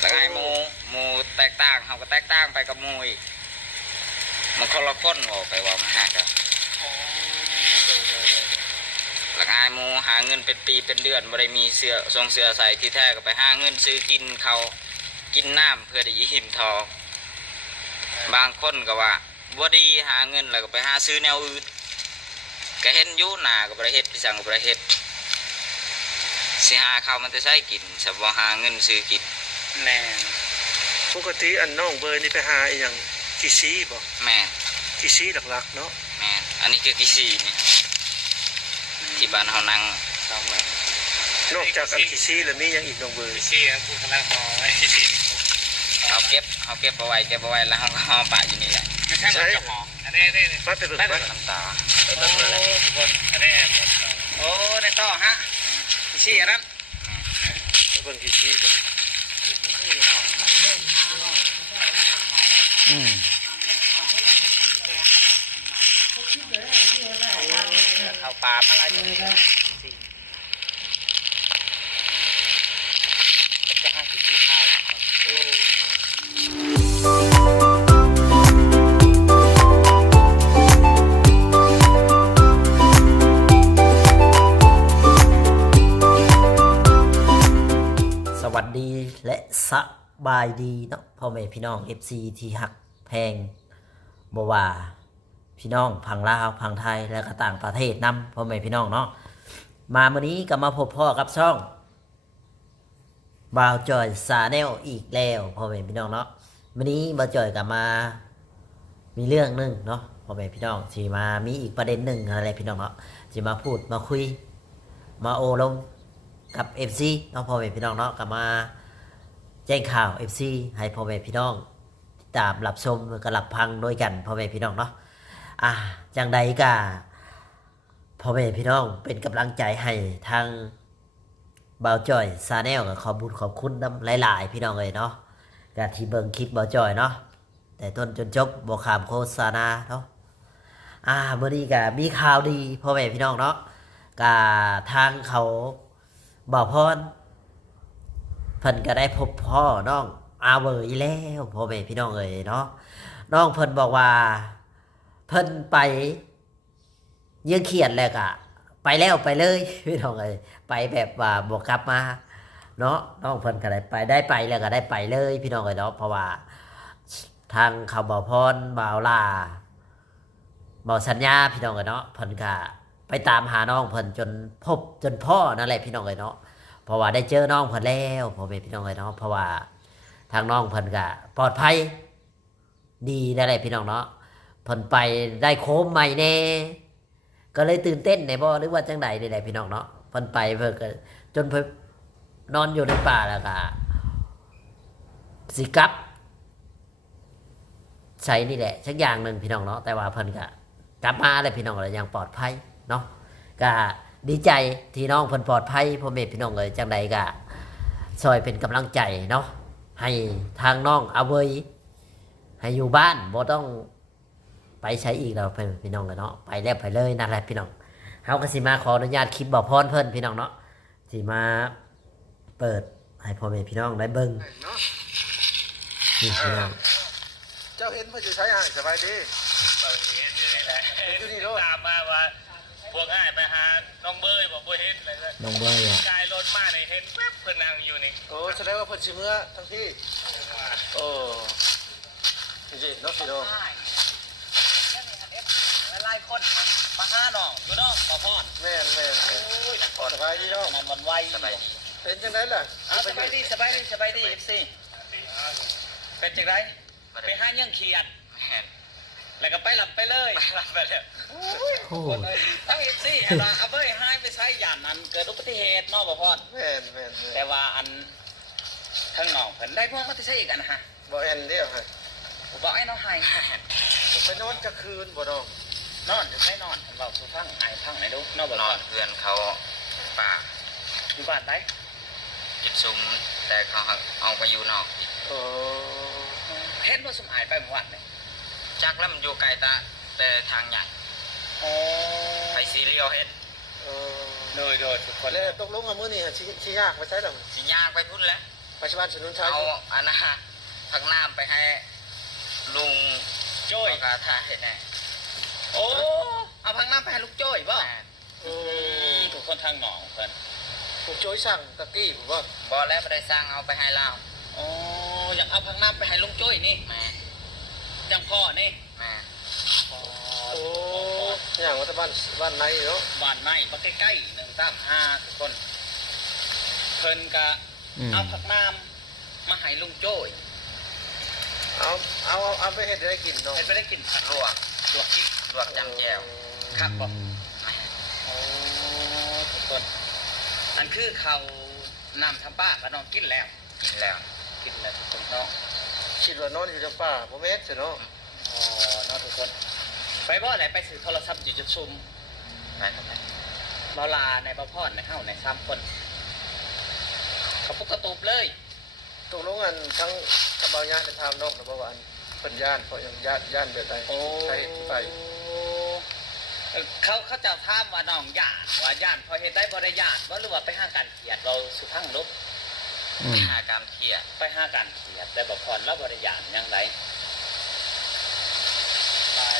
แล้วไอ้หมูแตกต่างเขาก็แตกต่างไปกับหมูอีกมันคนละคนบอกไปว่ามากันแล้วไอ้หมูหาเงินเป็นปีเป็นเดือนบ่ได้มีเสื้อทรงเสื้อใส่ที่แท้ก็ไปหาเงินซื้อกินเขากินน้ำเพื่อได้ยิ้มทองบางคนก็ว่าบ่ดีหาเงินแล้วก็ไปหาซื้อแนวอื่นก็เห็นยุหนากับประเทศพิสังกับประเทศสิหาเขามันจะใช้กินสบหาเงินซื้อกินแม่ปกติอันน้องเบอร์นี่ไปหาอย่างกิซีบ่แม่กิซีหลักๆเนาะแม่อันนี้คือกิซีนี่ที่บ้านเขานั่งชอบเหมือนนอกจากอันกิซีแล้วมียังอีกน้องเบอร์กิซีกูกำลังขอไอ้กิซีเขาเก็บเอาไว้แล้วเขาก็ปะอยู่นี่แหละไม่ใช่เราจะหออันนี้มาไปเบิกมาน้ำตาโอ้อันนี้โอ้ในต่อฮะกิซีอันนั้นเบิ่งกิซีก่อนเขาปลาอะไรจะห้าสิบสี่ข้าวสวัสดีและสบายดีเนาะพ่อแม่พี่น้อง FC ที่หักแพงบ่ว่าพี่น้องพังลาวพังไทยและก็ต่างประเทศนำพ่อแม่พี่น้องเนาะมาวันนี้ก็มาพบพ่อกับช่องบ่าวจอยซาแนลอีกแล้วพ่อแม่พี่น้องเนาะวันนี้บ่าวจอยก็มามีเรื่องนึงเนาะพ่อแม่พี่น้องที่มามีอีกประเด็นหนึ่งอะไรพี่น้องเนาะที่มาพูดมาคุยมาโอลงกับ FC เนาะพ่อแม่พี่น้องเนาะก็มาแจ้งข่าว FC ให้พ่อแม่พี่น้องตามรับชมกับรับฟังด้วยกันพ่อแม่พี่น้องเนาะจังใดก็พ่อแม่พี่น้องเป็นกำลังใจให้ทางบ่าวจอยซาแนลกับขอบคุญขอบคุณน้ำหลายๆพี่น้องเลยเนาะก็ที่เบิ่งคลิปบ่าวจอยเนาะแต่ต้นจนจบบ่ขามโฆษณาเนาะมื้อนี้ก็มีข่าวดีพ่อแม่พี่น้องเนาะก็ทางเขาบ่าวพรเพิ่นก็ได้พบพ่อน้องอาเวอร์อีแล้วพ่อแม่พี่น้องเอ้ยเนาะน้องเพิ่นบอกว่าเพิ่นไปยืนเขียนแล้วก็ไปแล้วไปเลยพี่น้องเอ้ยไปแบบว่าบ่กลับมาเนาะน้องเพิ่นก็ได้ไปแล้วก็ได้ไปเลยพี่น้องเอ้ยเนาะเพราะว่าทางเขาบ่าวพรบ่าวลาบ่าวสัญญาพี่น้องเอ้ยเนาะเพิ่นก็ไปตามหาน้องเพิ่นจนพบจนพ่อนั่นแหละพี่น้องเอ้ยเนาะเพราะว่าได้เจอน้องเพิ่นแล้วพ่อแม่พี่น้องเอ้ยเนาะเพราะว่าทางน้องเพิ่นก็ปลอดภัยดีนั่นแหละพี่น้องเนาะเพิ่นไปได้โค้งใหม่แน่ก็เลยตื่นเต้นในบ่หรือว่าจังใดใดๆพี่น้องเนาะเพิ่นไปเพิ่นก็จนเพิ่นนอนอยู่ในป่าแล้วก็สิกลับใส่นี่แหละสักอย่างหนึ่งพี่น้องเนาะแต่ว่าเพิ่นก็กลับมาเลยพี่น้องเลยอย่างปลอดภัยเนาะก็ดีใจที่น้องเพิ่นปลอดภัยพ่อแม่พี่น้องเลยจังใดก็ซอยเป็นกำลังใจเนาะให้ทางน้องเอาเวยให้อยู่บ้านบ่ต้องไปใช้อีกแล้วพี่น้องเลยเนาะไปแล้วไปเลยนั่นแหละพี่น้องเฮาก็สิมาขออนุญาตคลิปบ่พรเพิ่นพี่น้องเนาะสิมาเปิดให้พ่อแม่พี่น้องได้เบิ่งนี่พี่น้องเจ้าเห็นเพิ่นจะใช้สบายดีอยู่นี่โลดตามมาว่าพวกง่ายไปหาน้องเบยบอกบ่เห็นอะไรเลยน้องเบยกายรถมาเนี่ยเห็นแว๊บเพิ่นนั่งอยู่นี่โอ้แสดงว่าเพิ่นสิเมื่อทั้งที่โอ้จริงๆเนาะพี่น้องหลายคนมาหาน้องอยู่น้องบ่พรแม่นสบายดีเนาะมันวันไวเป็นจังได๋ล่ะสบายดี FC เป็นจังไดไปหายังเขียดแล้วก็ไปหลับไปเลยไปเลยทั้งFC เอาเบยหายไปใช้ยานนั้นเกิดอุบัติเหตุเนาะบ่พรแม่นแต่ว่าอันทั้งน้องเพิ่นได้พวกมาที่ใช้อีกอันฮะบ่แอนเด้อฮะบ่ไอ้น้องให้ไปนอนกลางคืนบ่น้องนอนจะใช้นอนผมบอกทุกทั้งไอ้ทั้งไหนดูนอนบ่นอนเพื่อนเขาป่าอยู่บ้านได้จุดซุ้มแต่เขาเอาไปอยู่นอกเห็นว่าสมอายไปเมื่อวานเลยจักแล้วมันอยู่ไกลแต่ทางใหญ่ไปซีเรียลเห็นโดยทุกคนแล้วตกลงกับมื้อนี้สิยากไปใช้หรอสิยากไปพุ่นแล้ว ปัจจุบันสนุนชัย เอาอันนะพักน้ำไปให้ลุง โจ้ย กาทายแน่ โอ้เอาพังน้ำไปให้ลูกโจ้ยบ่ โอ้ ถูกคนทางหนองเพิ่น ผมโจยสั่งตะกี้ผมว่า บอแล้วไม่ได้สร้างเอาไปให้เรา โอ้อยากเอาพังน้ำไปให้ลุงโจ้ยนี่ แม่ จังพ่อนี่ แม่ โอ้อย่างว่าแต่บ้านในเนาะ บ้านในมาใกล้ๆ135ทุกคนเพิ่นก็ อืม เอาพักน้ำมาให้ลุงโจ้ย เอาไปเฮ็ดได้กินเนาะ เห็นไม่ได้กินผัก ลวก ลวกจิ้ง ลวกจำแก้ว ครับบ่ แม่ โอ้ทุกคนอันคือเขาวนำทำป้ากับน้องกินแล้ว กินแล้ว กินแล้วทุกคนเนาะ คิดว่านอนอยู่ในป่าบ่แม่นสิเนาะ อ๋อเนาะทุกคนไปบ่อะไรไปซื้อโทรศัพท์อยู่จุดซุม ไปครับไป เบาลาในบ่พอดในเข้าใน3คนเขาปุกกระตูบเลย ตกลงกันทั้งกระเบาย่านจะทำนอกนะบ่ว่าอันเพิ่นย่านเพราะยังย่านแบบใดใช่ที่ไป เขาเจ้าถามว่าน้องย่านว่าย่านพอเฮ็ดได้บ่ได้ย่านบ่หรือว่าไปหาการเขียดเราสุพังลบ อืม หาการเครียด ไปหาการเขียดแต่บ่พรแล้วบ่ได้ย่านจังไดตาย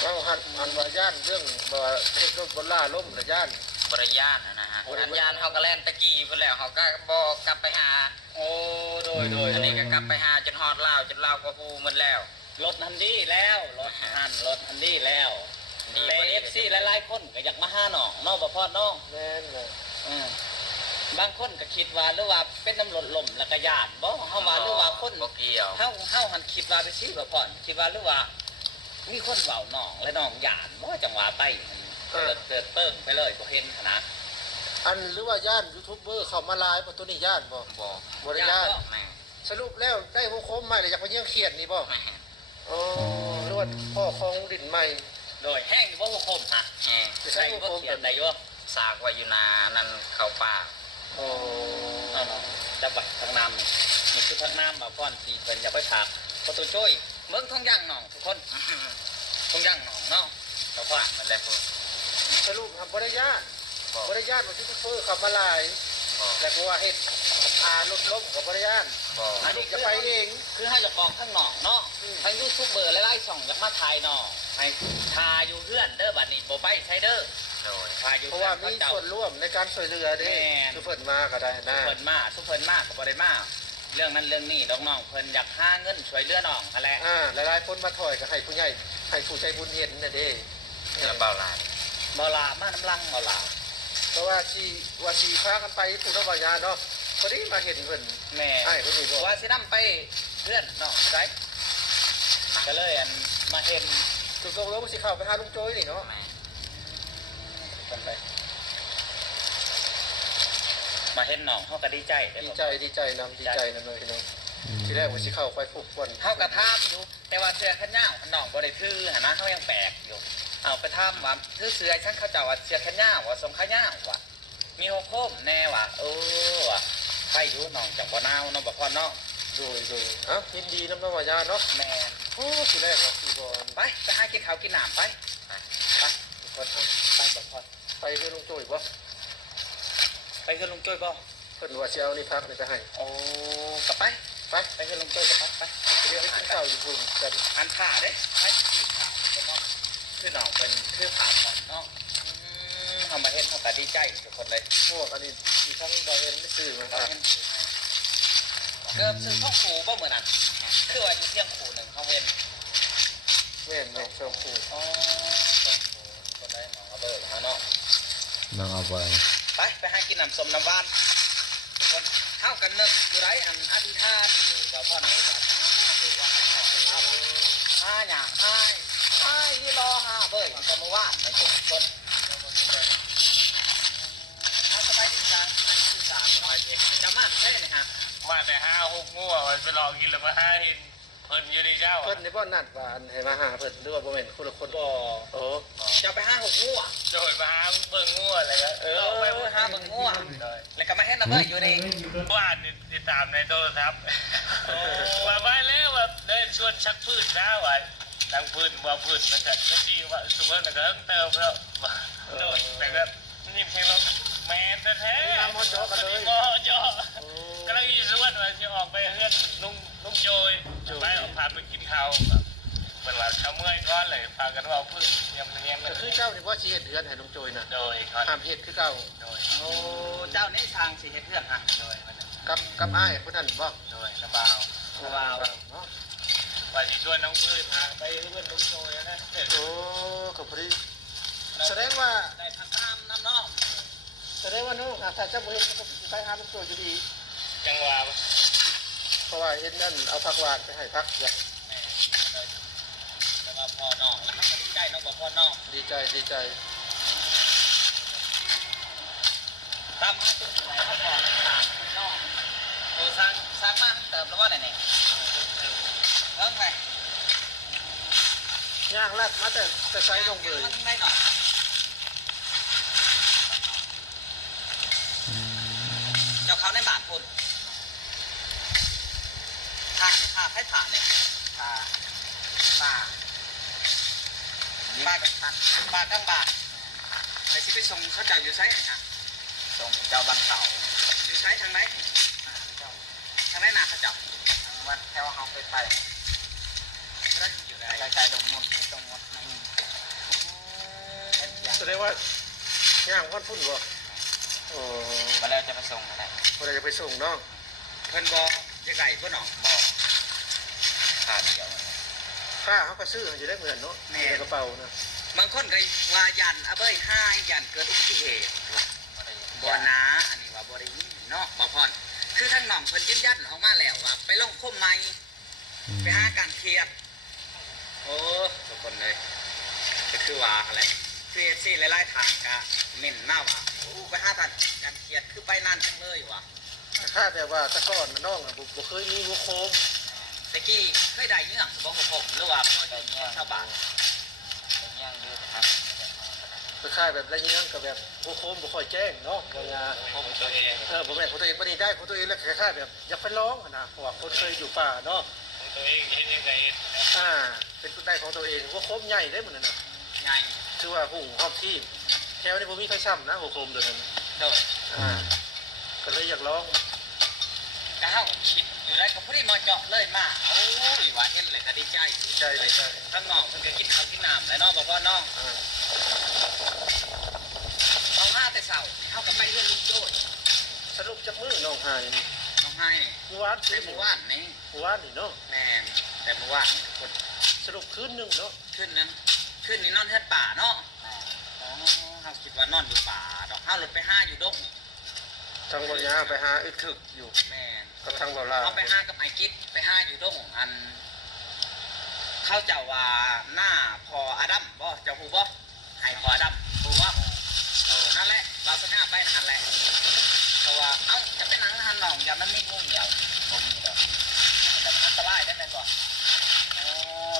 แล้ว ว่าอันว่าย่านเรื่องว่าเฮ็ดรถบนล่าล้มหรือย่าน บริยานนะฮะอันยานเขาก็แล่นตะกี้ไปแล้วเขาก็บอกกลับไปหา โอ้โดย อันนี้ก็กลับไปหาจนฮอดเล่าวจนเล่าวก็ฮูหมันแล้ว รถทันดีแล้วรถทันดีแล้ว ดี แต่ กว่านี้ FC หลายๆคนก็อยากมาหาน้องเนาะบ่พอดน้อง แม่นเลย บางคนก็คิดว่าหรือว่าเป็นน้ำรถล่มแล้วก็ญาติบ่เฮาว่าหรือว่าคน บ่เกี่ยว เฮาหันคิดว่าไปสิบ่พอดคิดว่าหรือว่ามีคนเว้าน้องและน้องญาติบ่จังหวะไปเติดเติ้งไปเลยบ่เห็นหั้นนะ อันหรือว่าย่านยูทูบเบอร์เขามาไลฟ์บ่ตัวนี้ย่านบ่ บอก บ่ได้ย่าน แม่ สรุปแล้วได้หัวโคมใหม่เลยอยากไปเยี่ยงเขียดนี่บ่ แม่ อ๋อหรือว่าพ่อของดินใหม่ โดยแห้งอยู่บ่บ่คมฮะ แม่ จะ ใช่ ใช้หัว บ่ โคม เขี แบ ยน บ ได้อยู่ สากไว้อยู่นานั่นเข้าป่า อ๋อ เอาเนาะจะไปทางน้ำนี่คือทางน้ำบ่พรที่เพิ่นอยากไปถากประตูจ้อยเบิ่งท้องย่างน้องทุกคนท้องย่างน้องเนาะ เขาฝากมันแหละพวก สรุปทำบ่ได้ย่าน บอก บ่ได้ย่านว่ายูทูบเบอร์เขามาไลฟ์ บอก แล้วก็ว่าเฮ็ดรถล้มกับบ่ได้ย่าน บอก อันนี้จะไปเอง คือให้อยากบอกข้างนอกเนาะ อืม ทั้งยูทูบเบอร์หลายๆช่องอยากมาถ่ายน้องให้ทาอยู่เพื่อนเด้อบัดนี้บ่ไปใช้เด้อ โดย ทาอยู่ เพราะ เพื่อ ว่าน มี เขาเจ้า ส่วนร่วมในการช่วยเหลือเด้ แม่น คือเพิ่นมาก็ได้นะ เพิ่นมาทุกเพิ่นมาก็บ่ได้มาเรื่องนั้นเรื่องนี้น้องๆเพิ่นอยากหาเงินช่วยเหลือน้องนั่นแหละ หลายๆคนมาถอยก็ให้ผู้ใหญ่ให้ผู้ใจบุญเห็นน่ะเด้ เรือเบาหลาน บ่ลามาน้ำลังบ่ลา เพราะว่าชีพากันไปผู้นำวายาเนาะพอดีมาเห็นเพิ่น แม่ ไอ้คนนี้บอก ว่าสินำไปเพื่อนน้องได้ก็เลยอันมาเห็น คือตรงแล้วสิเข้าไปหาลุงโจ้ยนี่เนาะ แม่ กันไปมาเห็นน้องเฮาก็ดีใจเด้อ ดีใจนำดีใจนำเลยพี่น้องทีแรกว่าสิเข้าไปผูกควัน เฮาก็ถามอยู่แต่ว่าเสื้อแขนยาวน้องบ่ได้ถือหั่นนะเฮายังแปลกอยู่เอาไปถามว่าถือเสื้อฉันเขาเจ้าว่าเสื้อแขนยาวว่าทรงขายาวว่ะมีหัวโคมแน่ว่ะว่ะไปอยู่น้องจังบ่นาวเนาะบ่พอเนาะ โดยยินดีนำวายาเนาะ แม่น โอ้ทีแรกว่าสิบ่ ไปหากินข้าวกินน้ำไปทุกคนไปบ่พอ ไปเพื่อลุงโจ้ยบ่ ไปคือลุงจ้อยบ่ เพิ่นว่าสิเอานี่พักนี่ไปให้ โอ้กลับไป ไป ไปคือลุงจ้อยกับไป เดี๋ยวไปกินข้าวอยู่พุ่นกัน อันผ่าเด้ไปที่ผ่าเป็นเนาะคือน้องเป็นคือผ่าก่อนเนาะทำมาเห็นเขาก็ดีใจทุกคนเลย พวกอันนี้ที่ทั้งบ่เอ็นได้ซื้อมา เกิดซื้อข้าวคูบ่เหมือนนั้นคือว่าอยู่เที่ยงคูหนึ่งเขาเว้น แม่นชมพู อ๋อคนได้น้องเอาเบอร์มาเนาะ น้องเอาไป ไปหากินน้ำส้มน้ำหวานทุกคนเข้ากันนึกอยู่ไรอันอธิษฐานอยู่กับพ่อในวัดคือว่าห้าอย่างห้ายี่รอห้าเบอร์ก็มาว่านในทุกคนเอาสบายดีจังคือสามเนาะจะมากใช่ไหมฮะ มาแต่5-6งัวมันไปลองกินแล้วมา5เห็นเพิ่นอยู่ในเจ้า เพิ่นนี่บ่นัดว่าอันให้มาหาเพิ่นหรือว่าบ่แม่นคนละคน บ่ โอ้ จะไป5-6งัว โดยมาหาเบิ่งงัวอะไรก็ ห้าเบิ่งงัวแล้วก็มาเห็นระเบิดอยู่ใน ว่าติดตามในโทรศัพท์ว่าไปแล้วว่าเดินชวนชักพืชนะว่าดังพืชว่าพืชมันก็ดีว่าสุวรรณก็เติมแล้วโดยแต่ก็นี่เพลงว่าแมนแท้ๆ น้ำมอจอกันเลย มอจอ โอ้ กำลังอีสวนว่าจะออกไปเฮือนลุงโจยไปเอาพาไปกินข้าวเป็นว่าเขาเมื่อยก้อนเลยพากันว่าพึ่งยัง ก็คือเจ้านี่ว่าสิเฮ็ดเดือนให้ลุงโจยน่ะ โดยก่อน ห้ามเฮ็ดคือเก่า โดย โอ้เจ้านี่ทางสิเฮ็ดเรื่องฮะ โดยมัน กับอ้ายผู้นั้นบ่ โดยน้ำบ่าว ว้าว เนาะ ว่าจะชวนน้องพึ่งพาไปเฮือนลุงโจยนะ โอ้ก็พอดีแสดงว่า ได้ทางตามน้ำน้อง น้องถ้าเจ้าบ่เฮ็ดก็ไปหาลุงโจยอยู่ดี จังหวะ เพราะว่าเฮ็ดนั่นเอาผักหวานไปให้พักอย่าง แต่ว่าพ่อน้องแล้วมันก็ดีใจน้องบอกพ่อน้อง ดีใจ ตามมาจุดไหนเขาบอกทางน้องโอ้สร้างมาเติมแล้วว่าไหนเนี่ยเริ่มไง ย่างลัดมาแต่ไซลงเลย มันไม่หน่อยเจ้าเขาในบาทคุณถ่านให้ถ่านเนี่ยป้ากับตันป้าตั้งบาทไอ้ที่ไปส่งเขาเจ้าอยู่ไซส์นะส่งเจ้าบันเต่าอยู่ไซส์ทางไหนทางไหนหนาเขาเจ้าวัดแถวเฮาไปอยู่ในใจดงมดตรงมดนี่ แสดงว่าย่างค่อนพุ่นบ่โอ้ มาแล้วจะไปส่งอะไร บ่ได้จะไปส่งเนาะ เพิ่นบอกยังไงเพิ่นน้องบอกขาดเดียว ค่าเขาก็ซื้ออยู่ได้เหมือนเนาะในกระเป๋านะ บางคนก็ว่ายันเบ้ยห้ายันเกิดอุบัติเหตุบ่นะอันนี้ว่าบ่ได้ยินเนาะบ่พรคือทั้งน้องเพิ่นยืนยันออกมาแล้วว่าไปลงคมใหม่ไปหาการเครียดโอ้ทุกคนเลยก็คือว่าอะไรคือเอฟซีหลายๆทางก็เม่นมาว่าโอ้ไปหาการเครียดคือไปนั่นจังเลยว่ะ ค่าแต่ว่าแตะก้อนน้องบ่เคยมีหัวโคม ตะกี้เคยได้เรื่องบ่ผมหรือว่าพ่ออยู่คนชาวบ้านยังยืดครับ คล้ายๆแบบไรเงี้ยกับแบบหัวโคมบ่ค่อยแจ้งเนาะเวลา ผมตัวเอง บ่แม่นของตัวเองบ่ได้ได้ของตัวเองแล้วคล้ายๆแบบอยากไปร้องอะนะเพราะว่าคนเคยอยู่ป่าเนาะ ของตัวเองเห็นยังไง เป็นได้ของตัวเองหัวโคมใหญ่ได้หมดนั่นน่ะ ใหญ่ คือว่าหุ่งฮอบที่แถวนี้บ่มีใครซ้ำนะหัวโคมตัวนั้น โดด ก็เลยอยากร้อง ก็เข้าคิดอยู่ได้ก็พอดีมาเจาะเลยมาโอ้ยว่าเห็นเลยก็ดีใจ ใจ ทั้งน้องเพิ่นก็กินข้าวกินน้ำแล้วน้องบอกว่าน้องเอาห้าแต่เสาเข้ากับไปเรื่องลุงโจ้ย สรุปจักมื้อน้องหาย น้องให้ เมื่อวาน แต่เมื่อวานนี่ นี่เนาะ แม่นแต่เมื่อวานคน สรุปคืนนึงเนาะ ขึ้นนั้นขึ้นนี่นอนเฮ็ดป่าเนาะอ๋อเฮาคิดว่านอนอยู่ป่าดอกเฮารถไปห้าอยู่ดง ทางบ่ยาไปหาอึดถึกอยู่ แม่น กับทางบ่ลา เอาไปห้ากับไอ้กิ๊ดไปห้าอยู่ดงอันเขาเจ้าว่าหน้าพออดัมบ่เจ้าฮู้บ่ให้พออดัมฮู้บ่นั่นแหละเราไปหน้าไปนั่นแหละเพราะว่าเอ้าจะไปนั่งหันหนองอย่ามันมีงูเหี่ยวบ่มีดอกมันอันตรายได้แม่นบ่โอ้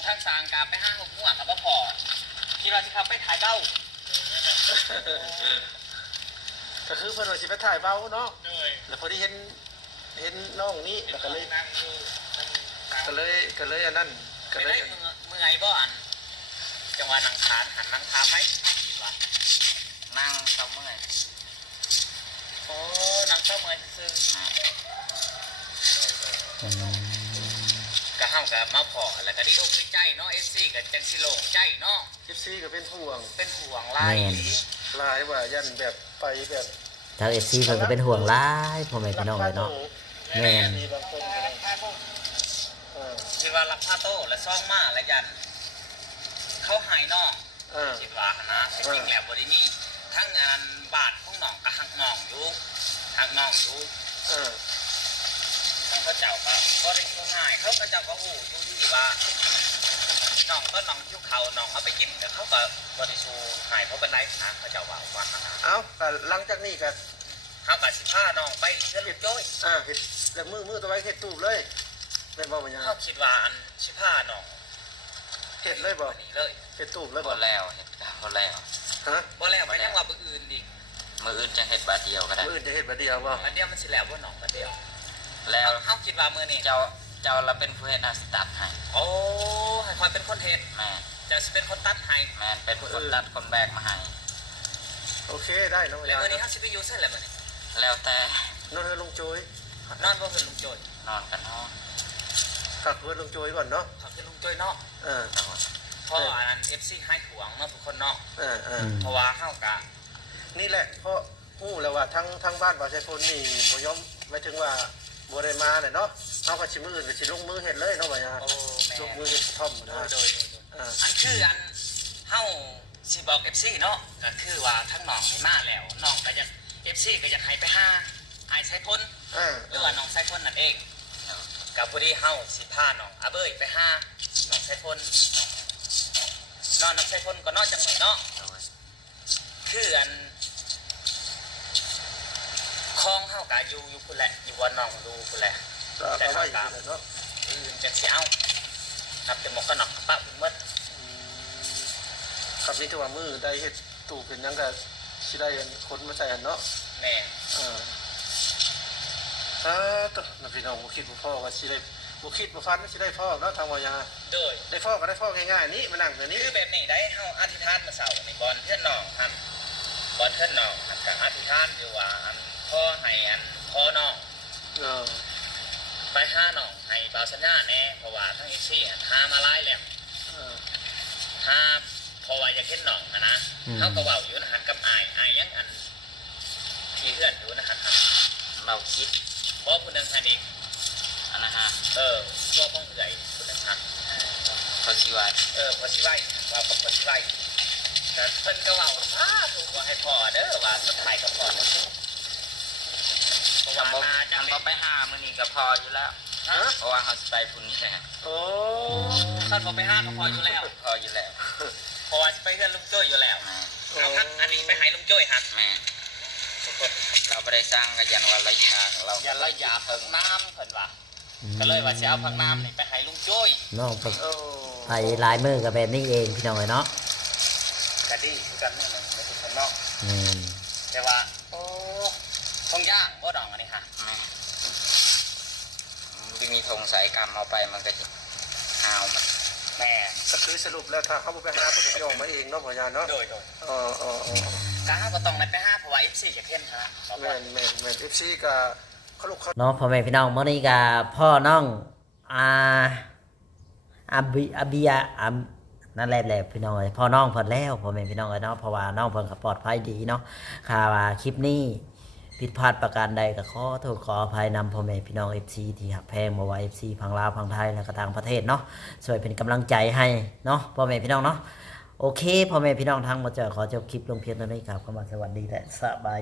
ทางสางกาไปห้างหัวกับบ่พอคิดว่าสิขับไปถ่ายเบ้า ก็คือเพิ่นว่าสิไปถ่ายเบาเนาะ ด้วย แล้วพอดีเห็นน้องนี้แล้วก็เลย นั่งอยู่ ก็เลยอันนั้นก็ ไป เล ได้ ย เมื่อยบ่อันจังหวะนั่งขานหันนั่งขาไปคิดว่านั่งเศร้าเมื่อยโอ้นั่งเศร้าเมื่อยซื่อก็ห้ามกับมาพอแล้วก็ดีอกดีใจเนาะ FC ก็จังสิโล่งใจเนาะ FC ก็เป็นห่วง เป็นห่วงหลาย หลายว่ายันแบบไปแบบ ทาง FC เพิ่นก็เป็นห่วงหลายพ่อแม่พี่น้องเลยเนาะแม่น มีบางคนก็ คิดว่ารับผ้าโต้และซ่องมาและยัน เขาหายนอก คิดว่านะเป็นจริงแล้วบรินี่ทั้งงานบาทของหนองก็หักหนองอยู่หักหนองอยู่ทั้งเขาเจ้าก็ได้เขาหายเขาก็เจ้าก็หูอยู่ที่ว่าหนองก็หนองคิ้วเขาหนองเอาไปกินแต่เขาก็บริสูหายเพราะเป็นไรนะเขาเจ้าว่าว่าขนาด เอ้าก็หลังจากนี้ก็ เขากับสิผ้าหนองไปเชื่อลูกจ้อย เฮ็ดแล้วมือตัวไว้เฮ็ดตูบเลยแม่นบ่มันยัง เขาคิดว่าอันสิผ้าหนอง เฮ็ดเลยบ่ นี่เลย เฮ็ดตูบเลย บ่ บ่ แล้วเฮ็ดบ่แล้ว ฮะ บ่แล้วไปยังว่าบื้ออื่นอีก มื้ออื่นจะเฮ็ดบาดเดียวก็ได้ มื้ออื่นจะเฮ็ดบัดเดียวบ่ อันเดียวมันสิแล้วว่าหนองกันเดียว แล้ว เขาคิดว่ามือนี่ เจ้าเราเป็นผู้เฮ็ดอาสตัดให้ โอ้ให้คอยเป็นคนเฮ็ด แม่ จะเป็นคนตัดให้ แม่นเป็นคนตัดคนแบกมาให้ โอเคได้น้อง แล้ว ยาย วันนี้เขาสิไปอยู่เส้นอะไรบ้าง แล้วแต่ น้องเฮอลุงโจย นอนบ่เพิ่นลุงโจย นอนกันนอน ขับเพื่อนลงโจยก่อนเนาะ เขาคือลุงโจยเนาะ เออ เพราะอันนั้น FC ให้หวงเนาะทุกคนเนาะ เออ เพราะว่าเฮากะ นี่แหละเพราะฮู้แล้วว่าทั้งบ้านบ่าวชัยพลนี่บ่ยอมหมายถึงว่าบ่ได้มาเนี่ยเนาะเฮาก็สิมื้ออื่นก็สิลงมือเฮ็ดเลยเนาะว่าหยัง โอ้แม่ ลงมือเฮ็ดท่อมนะ โดย อ่า อันคืออันเฮาสิบอก FC เนาะก็คือว่าทั้งน้องนี่มาแล้วน้องก็จะ FC ก็อยากให้ไปหาไอ้ไซพล หรือว่าน้องไซพลนั่นเองกับพอดีเฮาสิพาน้องอาเบยไปหาน้องไซพลนอนน้องไซพลก็นอนจังหวัดเนาะคืออันคลองเฮากะอยู่พุ่นแหละอยู่บ่น้องดูพุ่นแหละ ก็ไว้อยู่เนาะ อื่นจังสิเอานับแต่หมกก็นอกปะพุ่นหมด ครับนี่ถือว่ามือได้เฮ็ดตู้เป็นหยังก็สิได้คนมาใส่อันเนาะ แม่ ตัวน้องพี่น้องบ่คิดบ่พอว่าสิได้บ่คิดบ่ฝันว่าสิได้พ่อเนาะทางว่ายา โดย ได้พ่อก็ได้พ่อง่ายๆนี่มานั่งแบบนี้ คือแบบนี้ได้เฮาอธิษฐานมาเสาร์นี่บอลเพื่อนน้องหั่นบอลเพื่อนน้องหั่นก็อธิษฐานอยู่ว่าอันพ่อให้อันพ่อน้อง เออ ไปหาน้องให้บาวสัญญาแน่เพราะว่าทั้งอีซี่หามาหลายแล้ว เออ หาเพราะว่าอยากเห็นน้องอะนะเฮาก็เว้าอยู่นะหันกับอายยังอันที่เพื่อนอยู่นะหัน เราคิด บ่ผู้หนึงหันอีก อันนะฮะ พวกของเอื่อยผู้หนึงหัน เขาชีวา พอสิไว้ว่ากับพอสิไว้แต่เพิ่นก็เว้าถูกว่าให้พ่อเด้อว่าสุดท้ายก็พ่อเพราะว่า ทำบ่ มาจัง ทำบ่ไปหามื้อนี้ก็พออยู่แล้ว ฮะ เพราะว่าเขาสิไปพุ่นนี่แหละ โอ้ ท่านบ่ไปหาก็พออยู่แล้ว พออยู่แล้ว เพราะว่าสิไปเฮือนลุงจ้อยอยู่แล้ว แม่ เอาฮักอันนี้ไปให้ลุงจ้อยหัก แม่เราไม่ได้สร้างกันยันวันระยะเรา อย่าละยาเพิ่งน้ำเพิ่นว่าก็เลยว่าสิเอาผักน้ำนี่ไปให้ลุงจ้อย น้องเพิ่น โอ้ ไปลายมือกับแบบนี้เองพี่น้องเอ้ยเนาะ ก็ดีคือกันนี่นึงไม่ถูกคนเนาะ อืม แต่ว่าต้องย่างบ่ดองอันนี้ค่ะ แม่ที่มีธงสายกรรมเอาไปมันก็จะหาวมัน แม่ ก็คือสรุปแล้วถ้าเขาบ่ไปหาเพิ่นก็สิออกมาเองเนาะพ่อยาเนาะ โดย อ๋อ ก็เฮาก็ต้องไปหาเพราะว่า FC จะเห็นฮะ แม่น FC ก็เขาลูกเขา เนาะพ่อแม่พี่น้องมื้อนี้ก็พ่อน้องอาเบียนั่นแหละพี่น้องเอ้ยพ่อน้องเพิ่นแล้วพ่อแม่พี่น้องเอ้ยเนาะเพราะว่าน้องเพิ่นก็ปลอดภัยดีเนาะค่ะว่าคลิปนี้ผิดพลาดประการใดก็ขอโทษขออภัยนำพ่อแม่พี่น้อง FC ที่หักแพงบ่ว่า FC พังลาวพังไทยและก็ต่างประเทศเนาะช่วยเป็นกำลังใจให้เนาะพ่อแม่พี่น้องเนาะโอเคพ่อแม่พี่น้องทั้งหมดจะขอจบคลิปลงเพียงเท่านี้ครับคำว่าสวัสดีและสบา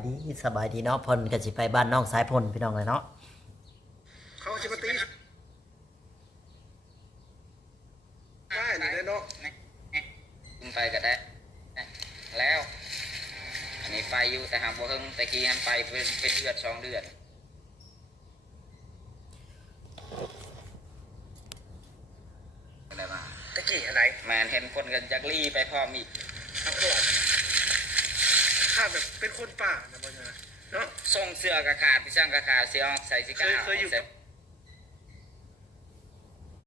ยดีเนาะเพิ่นก็สิไปบ้านน้องสายพลพี่น้องเลยเนาะ เขาสิมาตีได้นี่เนาะ ขึ้นไปก็ได้ แล้ว อันนี้ไปอยู่แต่หางบ่เฮิงแต่กี้หันไปเป็นเดือน2 เดือนอะไรมา ตะกี้อันไหน แมนเห็นคนกันจักรีไปพร้อมอีก ถ้าแบบเป็นคนป่านะพ่อยาเนาะ ส่งเสื้อกระขาดพี่ช่างกระขาดเสียงใส่สิก้า เคยอยู่ ใส่